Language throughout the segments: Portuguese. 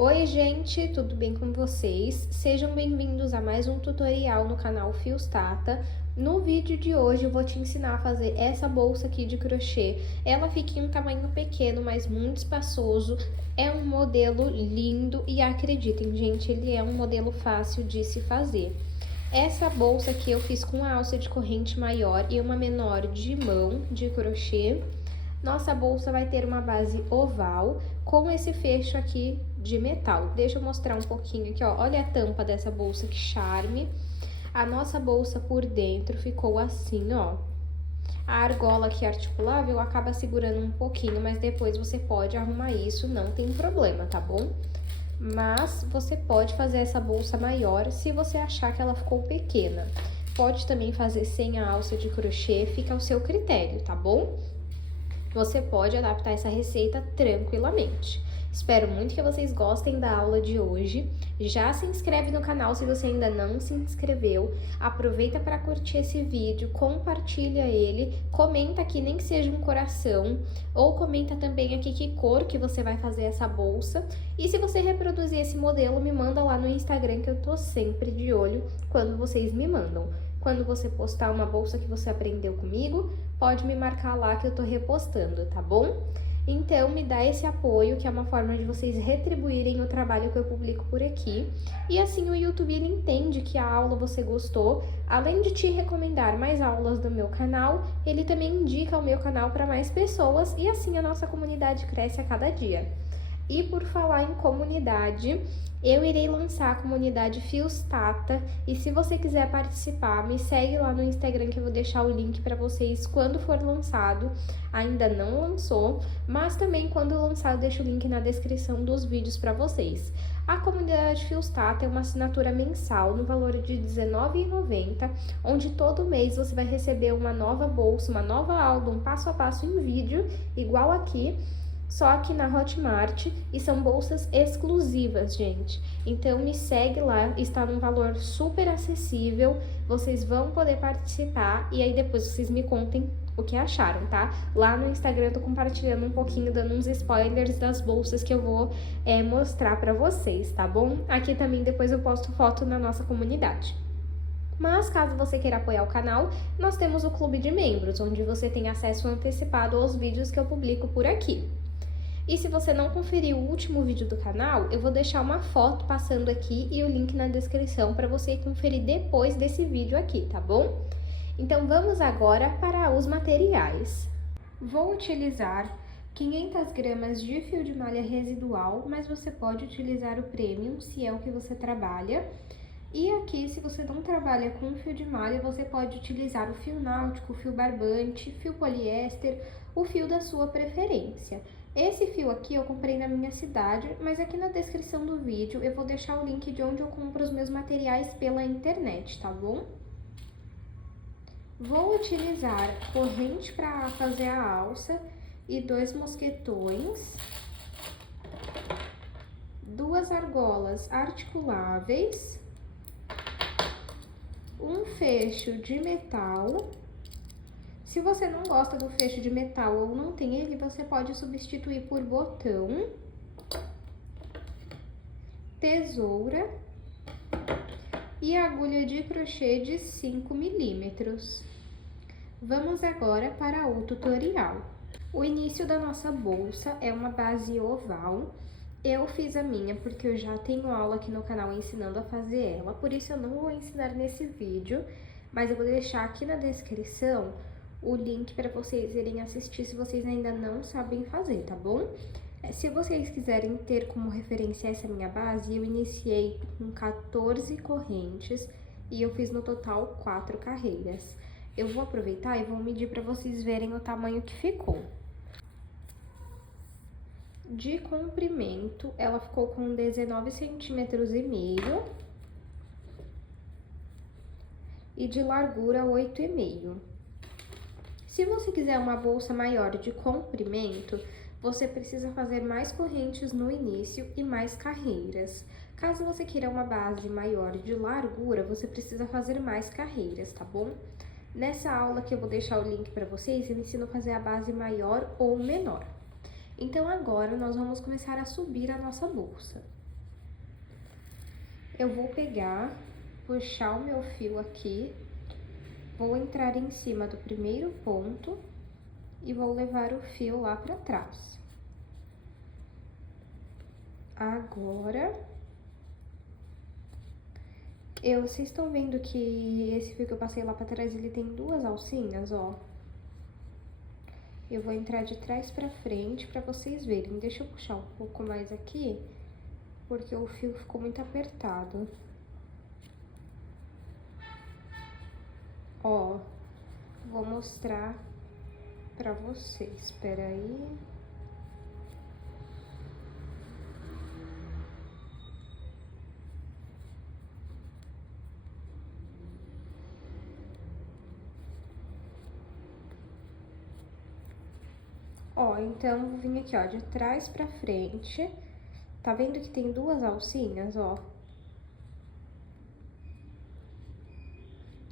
Oi gente, tudo bem com vocês? Sejam bem-vindos a mais um tutorial no canal Fios Tata. No vídeo de hoje eu vou te ensinar a fazer essa bolsa aqui de crochê. Ela fica em um tamanho pequeno, mas muito espaçoso. É um modelo lindo e acreditem gente, ele é um modelo fácil de se fazer. Essa bolsa aqui eu fiz com a alça de corrente maior e uma menor de mão de crochê. Nossa bolsa vai ter uma base oval com esse fecho aqui de metal. Deixa eu mostrar um pouquinho aqui, ó. Olha a tampa dessa bolsa, que charme. A nossa bolsa por dentro ficou assim, ó. A argola aqui articulável acaba segurando um pouquinho, mas depois você pode arrumar isso, não tem problema, tá bom? Mas você pode fazer essa bolsa maior se você achar que ela ficou pequena. Pode também fazer sem a alça de crochê, fica ao seu critério, tá bom? Você pode adaptar essa receita tranquilamente. Espero muito que vocês gostem da aula de hoje. Já se inscreve no canal se você ainda não se inscreveu. Aproveita para curtir esse vídeo, compartilha ele, comenta aqui nem que seja um coração, ou comenta também aqui que cor que você vai fazer essa bolsa. E se você reproduzir esse modelo, me manda lá no Instagram que eu tô sempre de olho quando vocês me mandam. Quando você postar uma bolsa que você aprendeu comigo, pode me marcar lá que eu tô repostando, tá bom? Então, me dá esse apoio, que é uma forma de vocês retribuírem o trabalho que eu publico por aqui. E assim o YouTube, ele entende que a aula você gostou. Além de te recomendar mais aulas do meu canal, ele também indica o meu canal para mais pessoas e assim a nossa comunidade cresce a cada dia. E por falar em comunidade, eu irei lançar a comunidade Fios Tata, e se você quiser participar, me segue lá no Instagram que eu vou deixar o link para vocês quando for lançado. Ainda não lançou, mas também quando lançar eu deixo o link na descrição dos vídeos para vocês. A comunidade Fios Tata é uma assinatura mensal no valor de R$19,90, onde todo mês você vai receber uma nova bolsa, uma nova aula, um passo a passo em vídeo, igual aqui, só aqui na Hotmart, e são bolsas exclusivas, gente. Então me segue lá, está num valor super acessível, vocês vão poder participar e aí depois vocês me contem o que acharam, tá? Lá no Instagram eu tô compartilhando um pouquinho, dando uns spoilers das bolsas que eu vou mostrar pra vocês, tá bom? Aqui também depois eu posto foto na nossa comunidade. Mas caso você queira apoiar o canal, nós temos o clube de membros, onde você tem acesso antecipado aos vídeos que eu publico por aqui. E se você não conferiu o último vídeo do canal, eu vou deixar uma foto passando aqui e o link na descrição para você conferir depois desse vídeo aqui, tá bom? Então vamos agora para os materiais. Vou utilizar 500 gramas de fio de malha residual, mas você pode utilizar o premium se é o que você trabalha. E aqui, se você não trabalha com fio de malha, você pode utilizar o fio náutico, o fio barbante, fio poliéster, o fio da sua preferência. Esse fio aqui eu comprei na minha cidade, mas aqui na descrição do vídeo eu vou deixar o link de onde eu compro os meus materiais pela internet, tá bom? Vou utilizar corrente para fazer a alça e 2 mosquetões, 2 argolas articuláveis, um fecho de metal. Se você não gosta do fecho de metal ou não tem ele, você pode substituir por botão, tesoura e agulha de crochê de 5 milímetros. Vamos agora para o tutorial. O início da nossa bolsa é uma base oval. Eu fiz a minha porque eu já tenho aula aqui no canal ensinando a fazer ela, por isso eu não vou ensinar nesse vídeo, mas eu vou deixar aqui na descrição o link para vocês irem assistir se vocês ainda não sabem fazer, tá bom? Se vocês quiserem ter como referência essa minha base, eu iniciei com 14 correntes e eu fiz no total 4 carreiras. Eu vou aproveitar e vou medir para vocês verem o tamanho que ficou. De comprimento, ela ficou com 19,5 centímetros e de largura 8,5. Se você quiser uma bolsa maior de comprimento, você precisa fazer mais correntes no início e mais carreiras. Caso você queira uma base maior de largura, você precisa fazer mais carreiras, tá bom? Nessa aula que eu vou deixar o link para vocês, eu ensino a fazer a base maior ou menor. Então agora nós vamos começar a subir a nossa bolsa. Eu vou pegar, puxar o meu fio aqui, vou entrar em cima do primeiro ponto e vou levar o fio lá pra trás. Agora, vocês estão vendo que esse fio que eu passei lá pra trás, ele tem duas alcinhas, ó. Eu vou entrar de trás pra frente pra vocês verem. Deixa eu puxar um pouco mais aqui, porque o fio ficou muito apertado. Ó, vou mostrar pra vocês, espera aí. Ó, então, vou vir aqui, ó, de trás pra frente. Tá vendo que tem duas alcinhas, ó?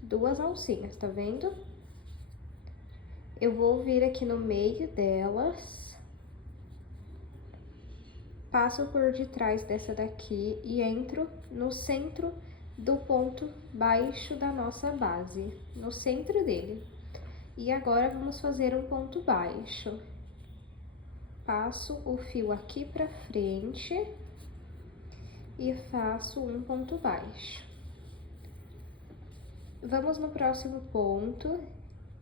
Duas alcinhas, tá vendo? Eu vou vir aqui no meio delas. Passo por detrás dessa daqui e entro no centro do ponto baixo da nossa base. No centro dele. E agora, vamos fazer um ponto baixo. Passo o fio aqui pra frente e faço um ponto baixo. Vamos no próximo ponto,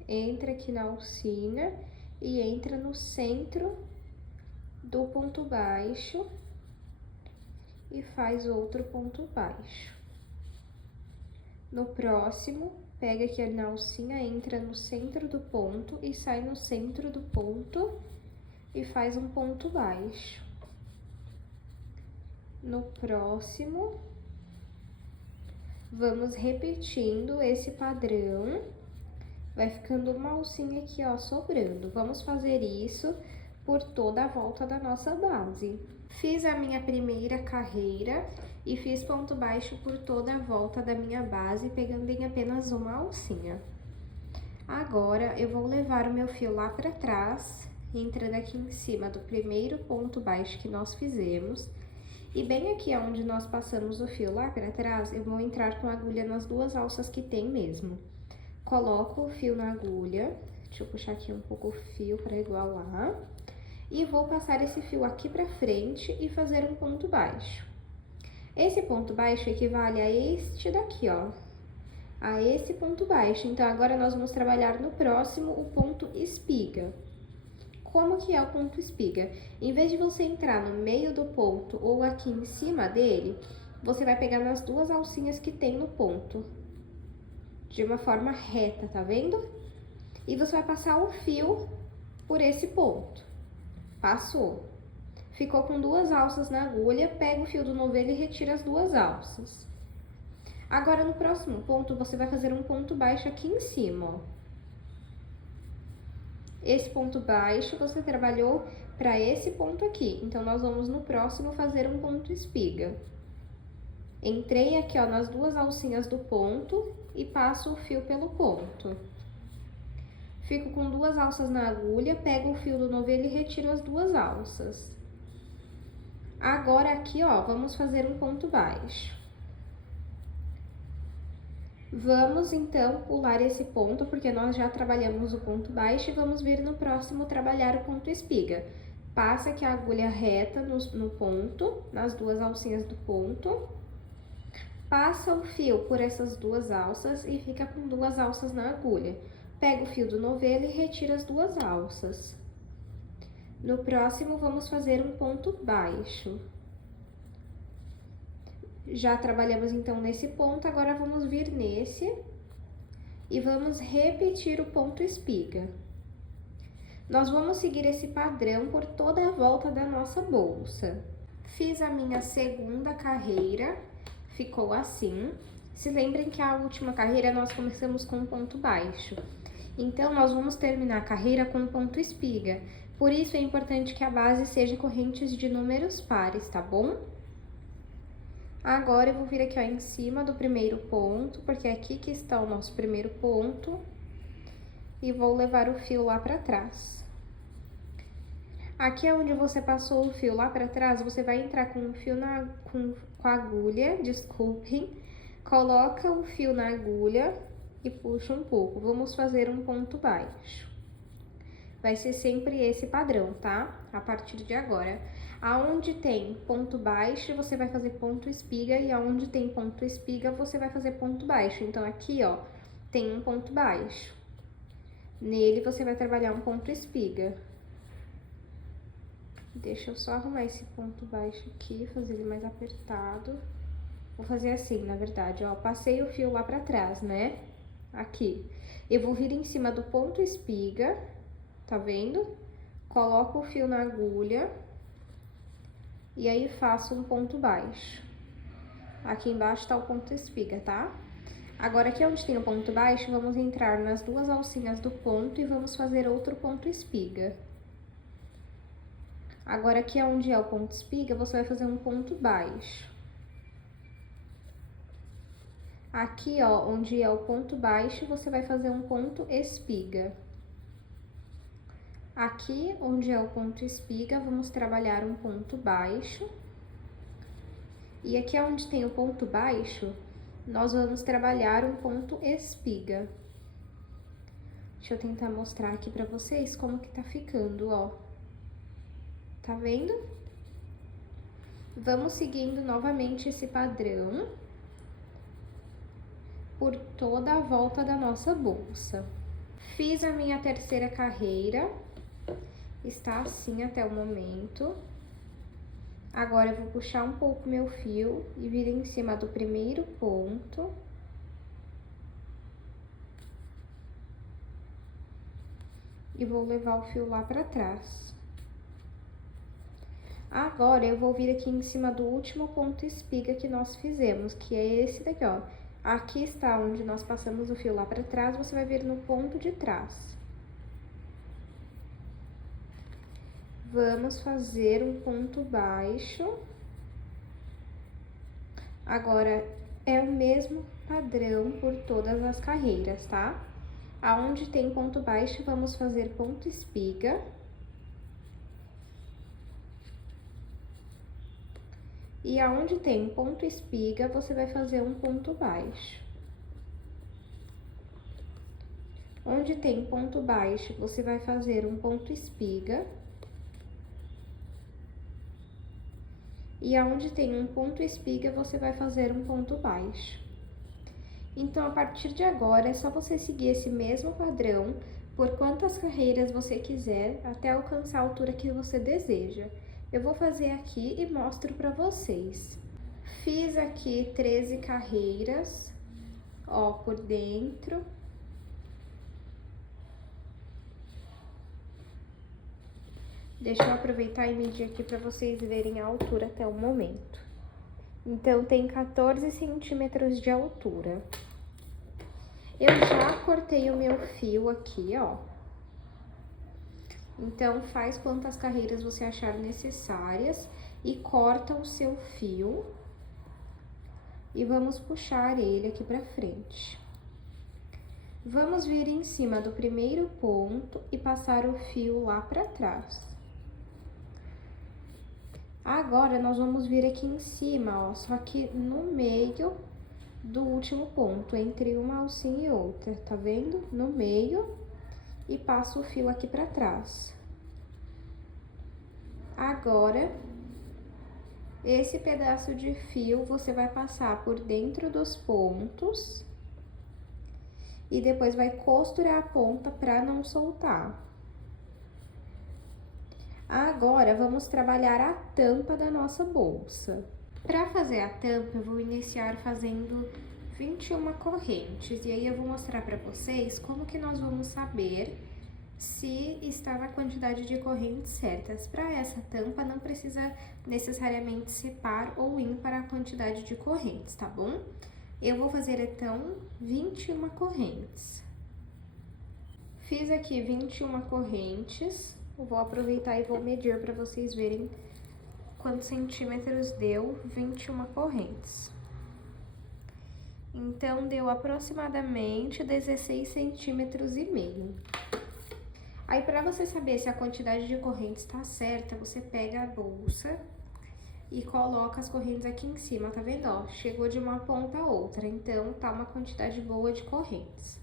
entra aqui na alcinha e entra no centro do ponto baixo e faz outro ponto baixo. No próximo, pega aqui na alcinha, entra no centro do ponto e sai no centro do ponto e faz um ponto baixo. No próximo, vamos repetindo esse padrão, vai ficando uma alcinha aqui, ó, sobrando. Vamos fazer isso por toda a volta da nossa base. Fiz a minha primeira carreira e fiz ponto baixo por toda a volta da minha base, pegando em apenas uma alcinha. Agora, eu vou levar o meu fio lá pra trás, entrando aqui em cima do primeiro ponto baixo que nós fizemos. E bem aqui onde nós passamos o fio lá pra trás, eu vou entrar com a agulha nas duas alças que tem mesmo. Coloco o fio na agulha, deixa eu puxar aqui um pouco o fio pra igualar. E vou passar esse fio aqui pra frente e fazer um ponto baixo. Esse ponto baixo equivale a este daqui, ó. A esse ponto baixo. Então, agora nós vamos trabalhar no próximo o ponto espiga. Como que é o ponto espiga? Em vez de você entrar no meio do ponto ou aqui em cima dele, você vai pegar nas duas alcinhas que tem no ponto, de uma forma reta, tá vendo? E você vai passar o fio por esse ponto. Passou. Ficou com duas alças na agulha, pega o fio do novelo e retira as duas alças. Agora, no próximo ponto, você vai fazer um ponto baixo aqui em cima, ó. Esse ponto baixo você trabalhou para esse ponto aqui. Então, nós vamos no próximo fazer um ponto espiga. Entrei aqui, ó, nas duas alcinhas do ponto e passo o fio pelo ponto. Fico com duas alças na agulha, pego o fio do novelo e retiro as duas alças. Agora, aqui, ó, vamos fazer um ponto baixo. Vamos, então, pular esse ponto, porque nós já trabalhamos o ponto baixo, e vamos vir no próximo trabalhar o ponto espiga. Passa aqui a agulha reta no ponto, nas duas alcinhas do ponto. Passa o fio por essas duas alças e fica com duas alças na agulha. Pega o fio do novelo e retira as duas alças. No próximo, vamos fazer um ponto baixo. Já trabalhamos, então, nesse ponto, agora vamos vir nesse e vamos repetir o ponto espiga. Nós vamos seguir esse padrão por toda a volta da nossa bolsa. Fiz a minha segunda carreira, ficou assim. Se lembrem que a última carreira nós começamos com um ponto baixo. Então, nós vamos terminar a carreira com um ponto espiga. Por isso, é importante que a base seja correntes de números pares, tá bom? Agora, eu vou vir aqui, ó, em cima do primeiro ponto, porque é aqui que está o nosso primeiro ponto. E vou levar o fio lá pra trás. Aqui é onde você passou o fio lá pra trás, você vai entrar com o fio com a agulha, desculpem. Coloca o fio na agulha e puxa um pouco. Vamos fazer um ponto baixo. Vai ser sempre esse padrão, tá? A partir de agora. Aonde tem ponto baixo, você vai fazer ponto espiga, e aonde tem ponto espiga, você vai fazer ponto baixo. Então, aqui, ó, tem um ponto baixo. Nele, você vai trabalhar um ponto espiga. Deixa eu só arrumar esse ponto baixo aqui, fazer ele mais apertado. Vou fazer assim, na verdade, ó, passei o fio lá pra trás, né? Aqui. Eu vou vir em cima do ponto espiga, tá vendo? Coloco o fio na agulha e aí faço um ponto baixo. Aqui embaixo tá o ponto espiga, tá? Agora, aqui onde tem o ponto baixo, vamos entrar nas duas alcinhas do ponto e vamos fazer outro ponto espiga. Agora, aqui onde é o ponto espiga, você vai fazer um ponto baixo. Aqui, ó, onde é o ponto baixo, você vai fazer um ponto espiga. Aqui, onde é o ponto espiga, vamos trabalhar um ponto baixo. E aqui onde tem o ponto baixo, nós vamos trabalhar um ponto espiga. Deixa eu tentar mostrar aqui pra vocês como que tá ficando, ó. Tá vendo? Vamos seguindo novamente esse padrão por toda a volta da nossa bolsa. Fiz a minha terceira carreira, está assim até o momento. Agora, eu vou puxar um pouco meu fio e vir em cima do primeiro ponto. E vou levar o fio lá pra trás. Agora, eu vou vir aqui em cima do último ponto espiga que nós fizemos, que é esse daqui, ó. Aqui está onde nós passamos o fio lá pra trás, você vai vir no ponto de trás. Vamos fazer um ponto baixo. Agora, é o mesmo padrão por todas as carreiras, tá? Aonde tem ponto baixo, vamos fazer ponto espiga. E aonde tem ponto espiga, você vai fazer um ponto baixo. Onde tem ponto baixo, você vai fazer um ponto espiga. E aonde tem um ponto espiga, você vai fazer um ponto baixo. Então, a partir de agora, é só você seguir esse mesmo padrão por quantas carreiras você quiser, até alcançar a altura que você deseja. Eu vou fazer aqui e mostro pra vocês. Fiz aqui 13 carreiras, ó, por dentro. Deixa eu aproveitar e medir aqui pra vocês verem a altura até o momento. Então, tem 14 centímetros de altura. Eu já cortei o meu fio aqui, ó. Então, faz quantas carreiras você achar necessárias e corta o seu fio. E vamos puxar ele aqui pra frente. Vamos vir em cima do primeiro ponto e passar o fio lá pra trás. Agora, nós vamos vir aqui em cima, ó, só que no meio do último ponto, entre uma alcinha e outra, tá vendo? No meio. E passo o fio aqui pra trás. Agora, esse pedaço de fio você vai passar por dentro dos pontos e depois vai costurar a ponta pra não soltar. Agora, vamos trabalhar a tampa da nossa bolsa. Pra fazer a tampa, eu vou iniciar fazendo 21 correntes, e aí eu vou mostrar pra vocês como que nós vamos saber se está na quantidade de correntes certas. Para essa tampa, não precisa necessariamente ser par ou ímpar a quantidade de correntes, tá bom? Eu vou fazer, então, 21 correntes. Fiz aqui 21 correntes, eu vou aproveitar e vou medir para vocês verem quantos centímetros deu 21 correntes. Então, deu aproximadamente 16 centímetros e meio. Aí, para você saber se a quantidade de correntes tá certa, você pega a bolsa e coloca as correntes aqui em cima, tá vendo, ó? Chegou de uma ponta a outra, então tá uma quantidade boa de correntes.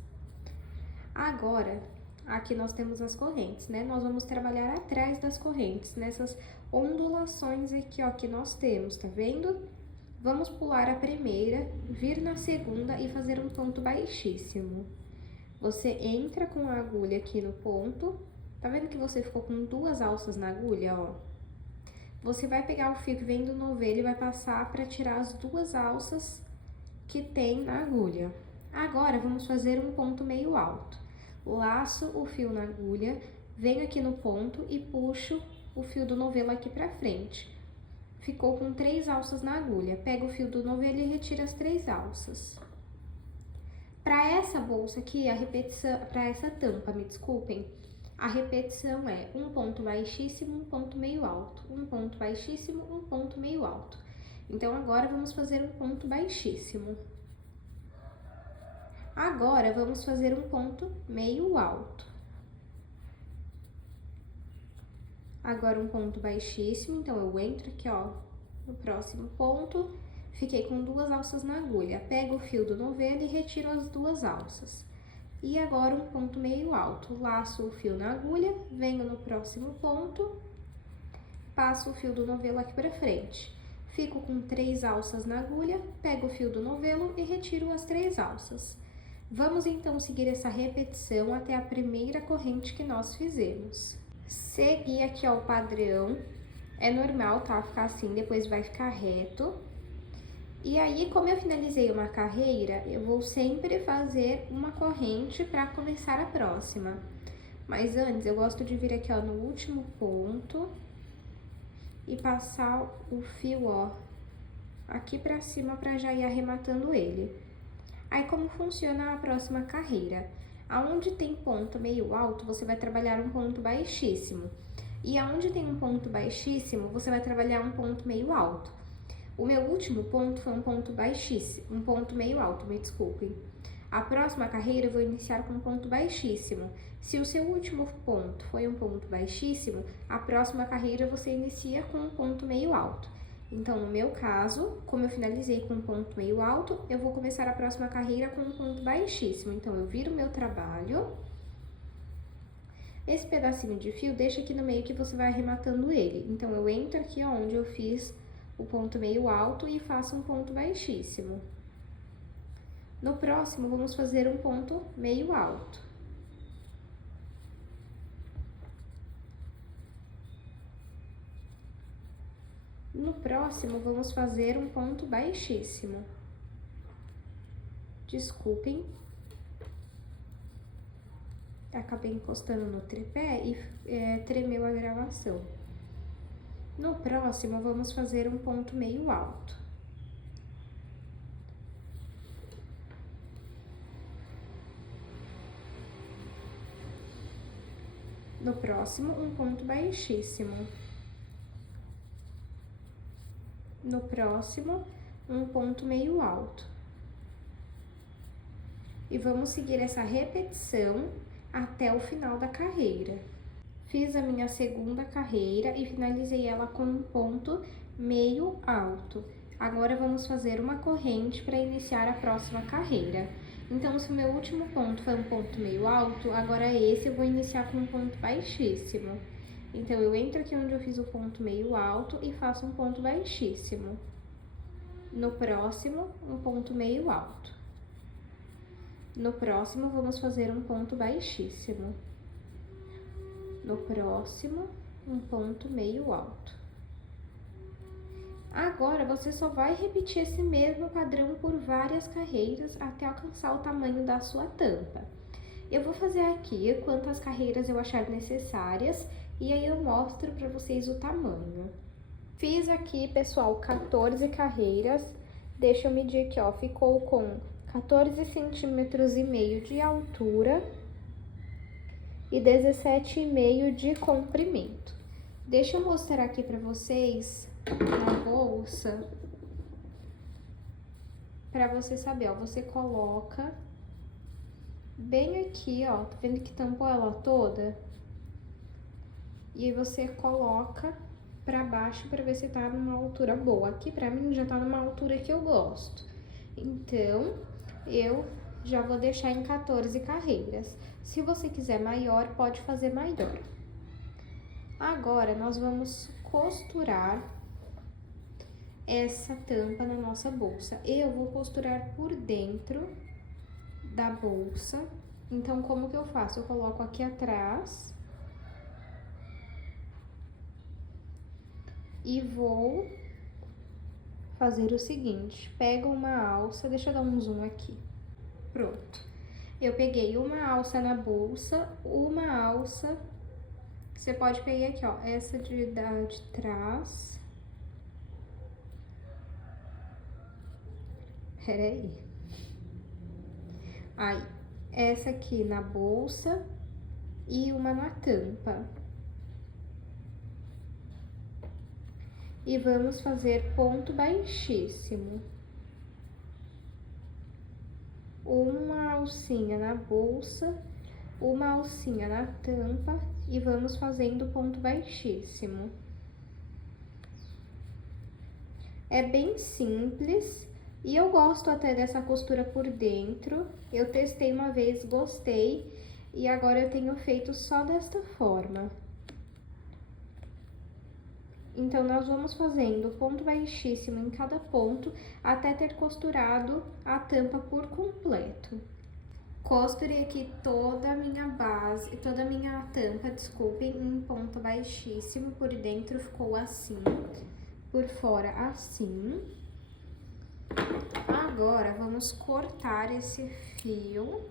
Agora, aqui nós temos as correntes, né? Nós vamos trabalhar atrás das correntes, nessas ondulações aqui, ó, que nós temos, tá vendo? Vamos pular a primeira, vir na segunda e fazer um ponto baixíssimo. Você entra com a agulha aqui no ponto, tá vendo que você ficou com 2 alças na agulha, ó? Você vai pegar o fio que vem do novelo e vai passar para tirar as 2 alças que tem na agulha. Agora, vamos fazer um ponto meio alto. Laço o fio na agulha, venho aqui no ponto e puxo o fio do novelo aqui para frente. Ficou com 3 alças na agulha. Pega o fio do novelo e retira as 3 alças. Para essa bolsa aqui, a repetição, para essa tampa, me desculpem, a repetição é um ponto baixíssimo, um ponto meio alto, um ponto baixíssimo, um ponto meio alto. Então, agora vamos fazer um ponto baixíssimo. Agora, vamos fazer um ponto meio alto. Agora, um ponto baixíssimo, então eu entro aqui, ó, no próximo ponto, fiquei com 2 alças na agulha. Pego o fio do novelo e retiro as 2 alças. E agora, um ponto meio alto. Laço o fio na agulha, venho no próximo ponto, passo o fio do novelo aqui pra frente. Fico com 3 alças na agulha, pego o fio do novelo e retiro as 3 alças. Vamos então seguir essa repetição até a primeira corrente que nós fizemos. Seguir aqui, ó, o padrão, é normal, tá? Ficar assim, depois vai ficar reto. E aí, como eu finalizei uma carreira, eu vou sempre fazer uma corrente para começar a próxima. Mas antes, eu gosto de vir aqui, ó, no último ponto e passar o fio, ó, aqui pra cima pra já ir arrematando ele. Aí, como funciona a próxima carreira? Aonde tem ponto meio alto, você vai trabalhar um ponto baixíssimo. E aonde tem um ponto baixíssimo, você vai trabalhar um ponto meio alto. O meu último ponto foi um ponto baixíssimo, um ponto meio alto, me desculpem. A próxima carreira eu vou iniciar com um ponto baixíssimo. Se o seu último ponto foi um ponto baixíssimo, a próxima carreira você inicia com um ponto meio alto. Então, no meu caso, como eu finalizei com um ponto meio alto, eu vou começar a próxima carreira com um ponto baixíssimo. Então, eu viro o meu trabalho. Esse pedacinho de fio, deixa aqui no meio que você vai arrematando ele. Então, eu entro aqui onde eu fiz o ponto meio alto e faço um ponto baixíssimo. No próximo, vamos fazer um ponto meio alto. No próximo, vamos fazer um ponto baixíssimo. Desculpem. Acabei encostando no tripé e tremeu a gravação. No próximo, vamos fazer um ponto meio alto. No próximo, um ponto baixíssimo. No próximo, um ponto meio alto. E vamos seguir essa repetição até o final da carreira. Fiz a minha segunda carreira e finalizei ela com um ponto meio alto. Agora, vamos fazer uma corrente para iniciar a próxima carreira. Então, se o meu último ponto foi um ponto meio alto, agora esse eu vou iniciar com um ponto baixíssimo. Então, eu entro aqui onde eu fiz o ponto meio alto e faço um ponto baixíssimo. No próximo, um ponto meio alto. No próximo, vamos fazer um ponto baixíssimo. No próximo, um ponto meio alto. Agora, você só vai repetir esse mesmo padrão por várias carreiras até alcançar o tamanho da sua tampa. Eu vou fazer aqui quantas carreiras eu achar necessárias e aí eu mostro para vocês o tamanho. Fiz aqui, pessoal, 14 carreiras. Deixa eu medir aqui, ó, ficou com 14 centímetros e meio de altura e 17,5 de comprimento. Deixa eu mostrar aqui pra vocês na bolsa, pra você saber, ó, você coloca bem aqui, ó, tá vendo que tampou ela toda? E aí você coloca pra baixo pra ver se tá numa altura boa. Aqui pra mim já tá numa altura que eu gosto. Então, eu já vou deixar em 14 carreiras. Se você quiser maior, pode fazer maior. Agora, nós vamos costurar essa tampa na nossa bolsa. Eu vou costurar por dentro da bolsa. Então, como que eu faço? Eu coloco aqui atrás e vou fazer o seguinte: pego uma alça, deixa eu dar um zoom aqui. Pronto. Eu peguei uma alça na bolsa, uma alça, você pode pegar aqui, ó, essa de trás. Peraí. Aí, essa aqui na bolsa e uma na tampa. E vamos fazer ponto baixíssimo. Uma alcinha na bolsa, uma alcinha na tampa e vamos fazendo ponto baixíssimo. É bem simples e eu gosto até dessa costura por dentro. Eu testei uma vez, gostei e agora eu tenho feito só desta forma. Então, nós vamos fazendo ponto baixíssimo em cada ponto, até ter costurado a tampa por completo. Costurei aqui toda a minha base, toda a minha tampa, desculpem, em ponto baixíssimo. Por dentro ficou assim, por fora assim. Agora, vamos cortar esse fio.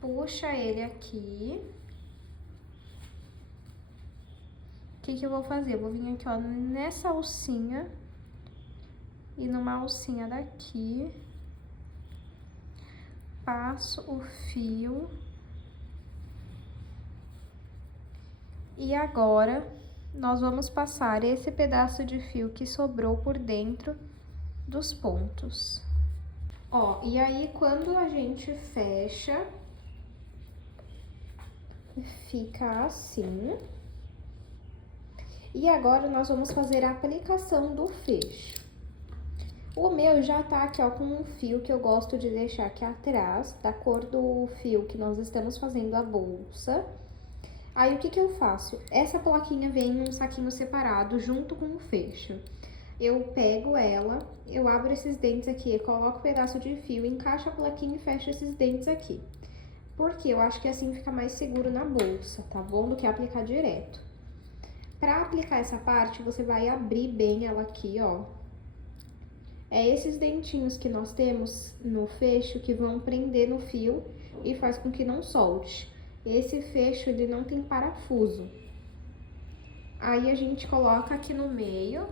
Puxa ele aqui. O que eu vou fazer? Eu vou vir aqui, ó, nessa alcinha e numa alcinha daqui, passo o fio e agora nós vamos passar esse pedaço de fio que sobrou por dentro dos pontos. Ó, e aí quando a gente fecha, fica assim. E agora, nós vamos fazer a aplicação do fecho. O meu já tá aqui, ó, com um fio que eu gosto de deixar aqui atrás, da cor do fio que nós estamos fazendo a bolsa. Aí, o que que eu faço? Essa plaquinha vem num saquinho separado, junto com o fecho. Eu pego ela, eu abro esses dentes aqui, coloco um pedaço de fio, encaixo a plaquinha e fecho esses dentes aqui. Porque eu acho que assim fica mais seguro na bolsa, tá bom? Do que aplicar direto. Pra aplicar essa parte, você vai abrir bem ela aqui, ó. É esses dentinhos que nós temos no fecho que vão prender no fio e faz com que não solte. Esse fecho, ele não tem parafuso. Aí, a gente coloca aqui no meio.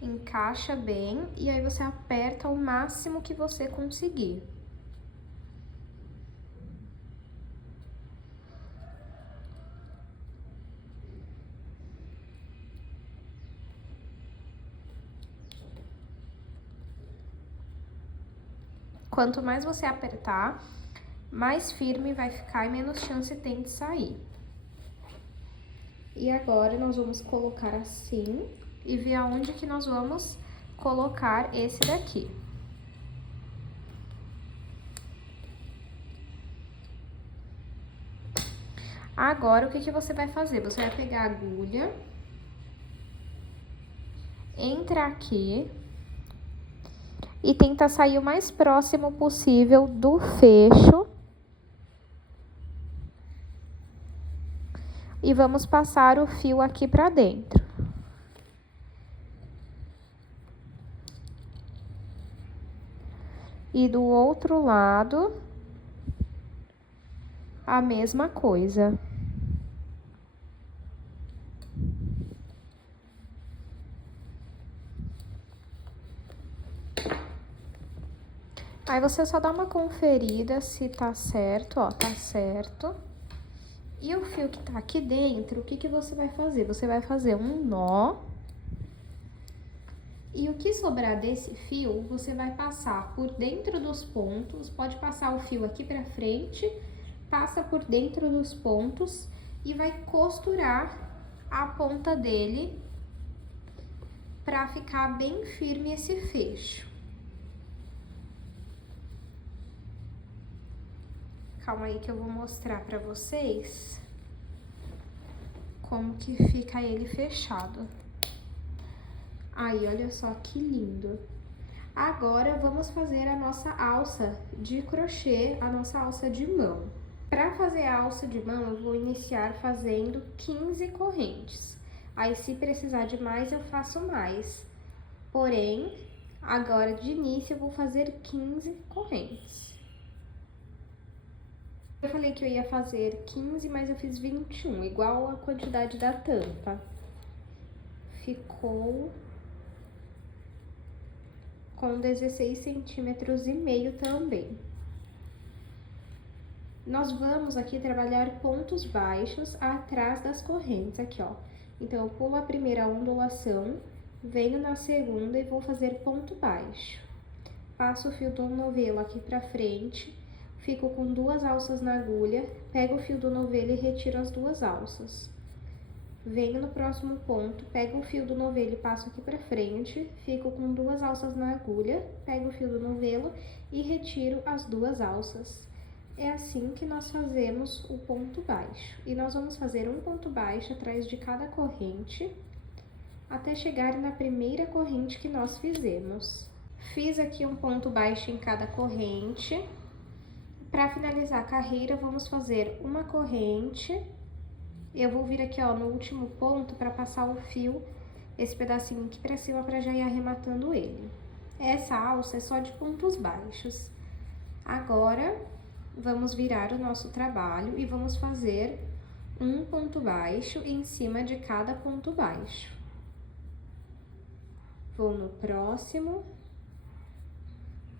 Encaixa bem e aí você aperta o máximo que você conseguir. Quanto mais você apertar, mais firme vai ficar e menos chance tem de sair. E agora, nós vamos colocar assim e ver aonde que nós vamos colocar esse daqui. Agora, o que que você vai fazer? Você vai pegar a agulha, entra aqui e tenta sair o mais próximo possível do fecho. E vamos passar o fio aqui pra dentro. E do outro lado, a mesma coisa. Aí você só dá uma conferida se tá certo, ó, tá certo. E o fio que tá aqui dentro, o que que você vai fazer? Você vai fazer um nó E o que sobrar desse fio, você vai passar por dentro dos pontos, pode passar o fio aqui pra frente, passa por dentro dos pontos e vai costurar a ponta dele pra ficar bem firme esse fecho. Calma aí que eu vou mostrar pra vocês como que fica ele fechado. Aí, olha só que lindo. Agora, vamos fazer a nossa alça de crochê, a nossa alça de mão. Para fazer a alça de mão, eu vou iniciar fazendo 15 correntes. Aí, se precisar de mais, eu faço mais. Porém, agora de início, eu vou fazer 15 correntes. Eu falei que eu ia fazer 15, mas eu fiz 21, igual a quantidade da tampa. Ficou com 16 centímetros e meio também. Nós vamos aqui trabalhar pontos baixos atrás das correntes, aqui, ó. Então, eu pulo a primeira ondulação, venho na segunda e vou fazer ponto baixo. Passo o fio do novelo aqui pra frente, fico com 2 alças na agulha, pego o fio do novelo e retiro as 2 alças. Venho no próximo ponto, pego o fio do novelo e passo aqui pra frente, fico com 2 alças na agulha, pego o fio do novelo e retiro as 2 alças. É assim que nós fazemos o ponto baixo. E nós vamos fazer um ponto baixo atrás de cada corrente, até chegar na primeira corrente que nós fizemos. Fiz aqui um ponto baixo em cada corrente. Para finalizar a carreira, vamos fazer uma corrente. Eu vou vir aqui, ó, no último ponto para passar o fio, esse pedacinho aqui pra cima, para já ir arrematando ele. Essa alça é só de pontos baixos. Agora, vamos virar o nosso trabalho e vamos fazer um ponto baixo em cima de cada ponto baixo. Vou no próximo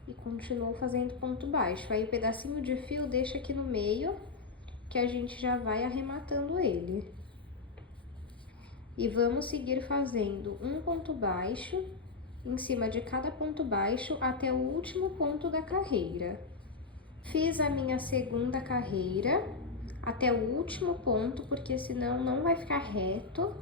e continuo fazendo ponto baixo. Aí, o pedacinho de fio deixa aqui no meio, que a gente já vai arrematando ele. E vamos seguir fazendo um ponto baixo em cima de cada ponto baixo até o último ponto da carreira. Fiz a minha segunda carreira até o último ponto, porque senão não vai ficar reto.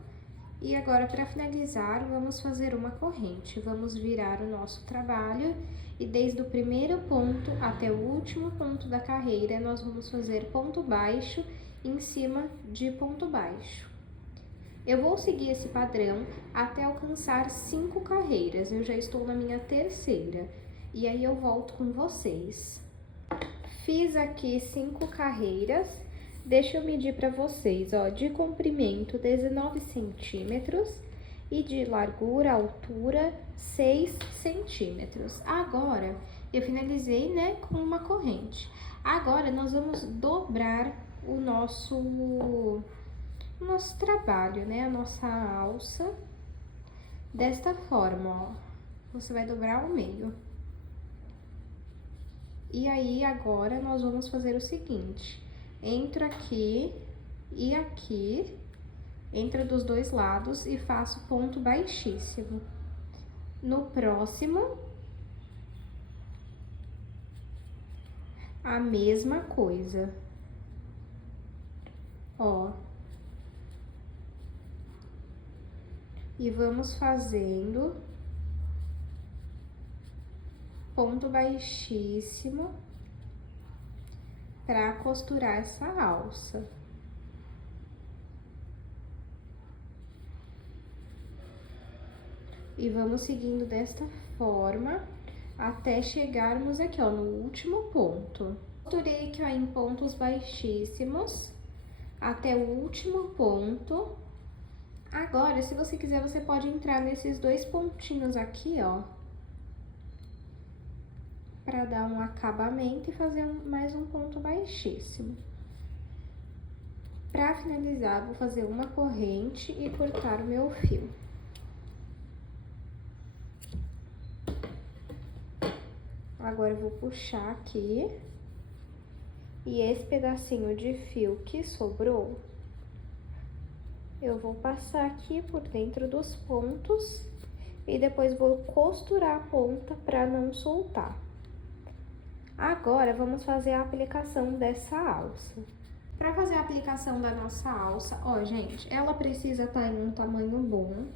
E agora, para finalizar, vamos fazer uma corrente. Vamos virar o nosso trabalho e desde o primeiro ponto até o último ponto da carreira, nós vamos fazer ponto baixo em cima de ponto baixo. Eu vou seguir esse padrão até alcançar 5 carreiras. Eu já estou na minha terceira e aí eu volto com vocês. Fiz aqui 5 carreiras. Deixa eu medir para vocês, ó, de comprimento 19 centímetros e de largura, altura 6 centímetros. Agora, eu finalizei, né, com uma corrente. Agora, nós vamos dobrar o nosso trabalho, né, a nossa alça, desta forma, ó. Você vai dobrar ao meio. E aí, agora, nós vamos fazer o seguinte: entro aqui e aqui, entro dos dois lados e faço ponto baixíssimo. No próximo, a mesma coisa. Ó. E vamos fazendo ponto baixíssimo para costurar essa alça. E vamos seguindo desta forma até chegarmos aqui, ó, no último ponto. Costurei aqui, ó, em pontos baixíssimos até o último ponto. Agora, se você quiser, você pode entrar nesses 2 pontinhos aqui, ó, para dar um acabamento e fazer mais um ponto baixíssimo. Para finalizar, vou fazer uma corrente e cortar o meu fio. Agora, eu vou puxar aqui. E esse pedacinho de fio que sobrou, eu vou passar aqui por dentro dos pontos e depois vou costurar a ponta para não soltar. Agora, vamos fazer a aplicação dessa alça. Para fazer a aplicação da nossa alça, ó, gente, ela precisa estar em um tamanho bom.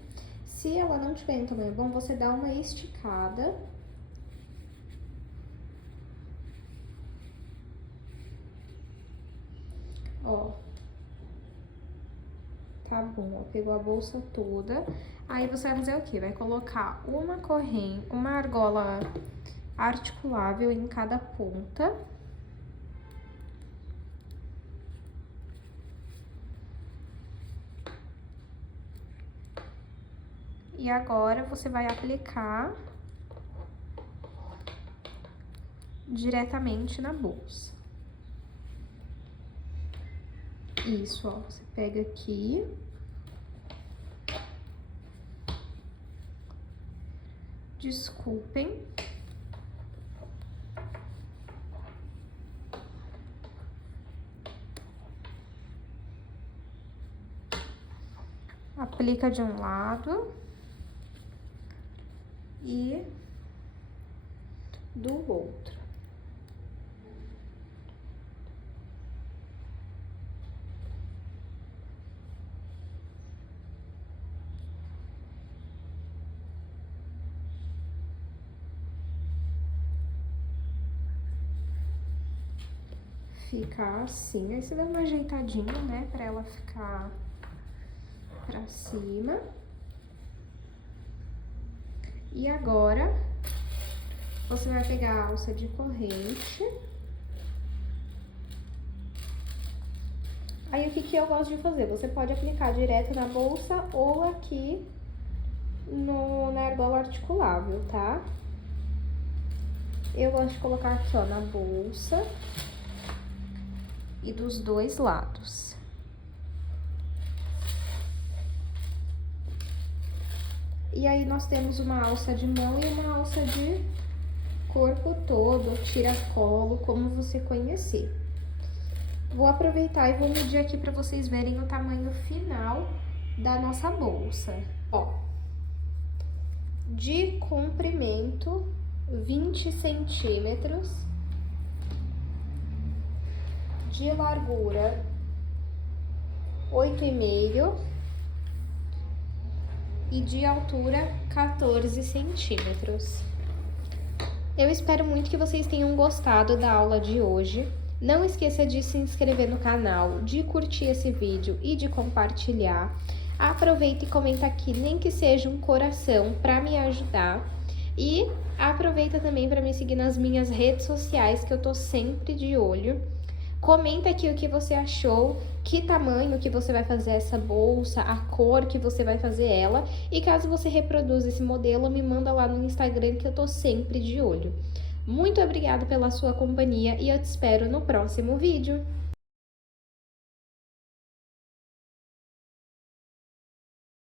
Se ela não tiver em um tamanho bom, você dá uma esticada. Ó. Tá bom, ó, pegou a bolsa toda. Aí você vai fazer o quê? Vai colocar uma corrente, uma argola articulável em cada ponta. E agora você vai aplicar diretamente na bolsa. Isso, ó, você pega aqui. Desculpem. Aplica de um lado e do outro. Fica assim, aí você dá uma ajeitadinha, né, pra ela ficar pra cima. E agora, você vai pegar a alça de corrente. Aí, o que eu gosto de fazer? Você pode aplicar direto na bolsa ou aqui na argola articulável, tá? Eu gosto de colocar aqui, ó, na bolsa e dos dois lados. E aí, nós temos uma alça de mão e uma alça de corpo todo, tiracolo, como você conhecer. Vou aproveitar e vou medir aqui pra vocês verem o tamanho final da nossa bolsa. Ó, de comprimento, 20 centímetros. De largura, 8,5 e de altura, 14 centímetros. Eu espero muito que vocês tenham gostado da aula de hoje. Não esqueça de se inscrever no canal, de curtir esse vídeo e de compartilhar. Aproveita e comenta aqui, nem que seja um coração, para me ajudar. E aproveita também para me seguir nas minhas redes sociais, que eu tô sempre de olho. Comenta aqui o que você achou, que tamanho que você vai fazer essa bolsa, a cor que você vai fazer ela. E caso você reproduza esse modelo, me manda lá no Instagram, que eu tô sempre de olho. Muito obrigada pela sua companhia e eu te espero no próximo vídeo.